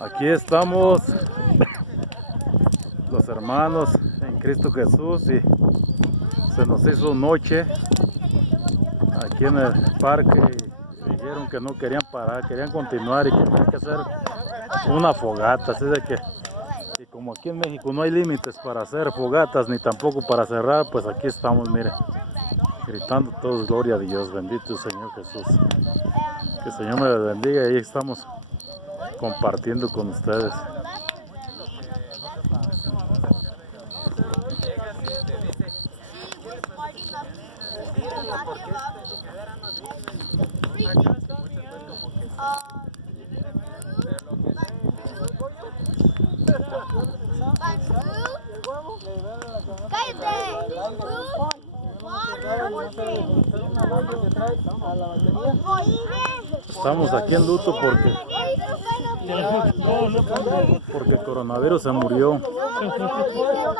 Aquí estamos los hermanos en Cristo Jesús y se nos hizo noche aquí en el parque y dijeron que no querían parar, querían continuar y que tenían que hacer una fogata, así de que, y como aquí en México no hay límites para hacer fogatas ni tampoco para cerrar, pues aquí estamos, mire, gritando todos gloria a Dios, bendito Señor Jesús, que el Señor me les bendiga y ahí estamos compartiendo con ustedes. Estamos aquí en luto porque el coronavirus se murió.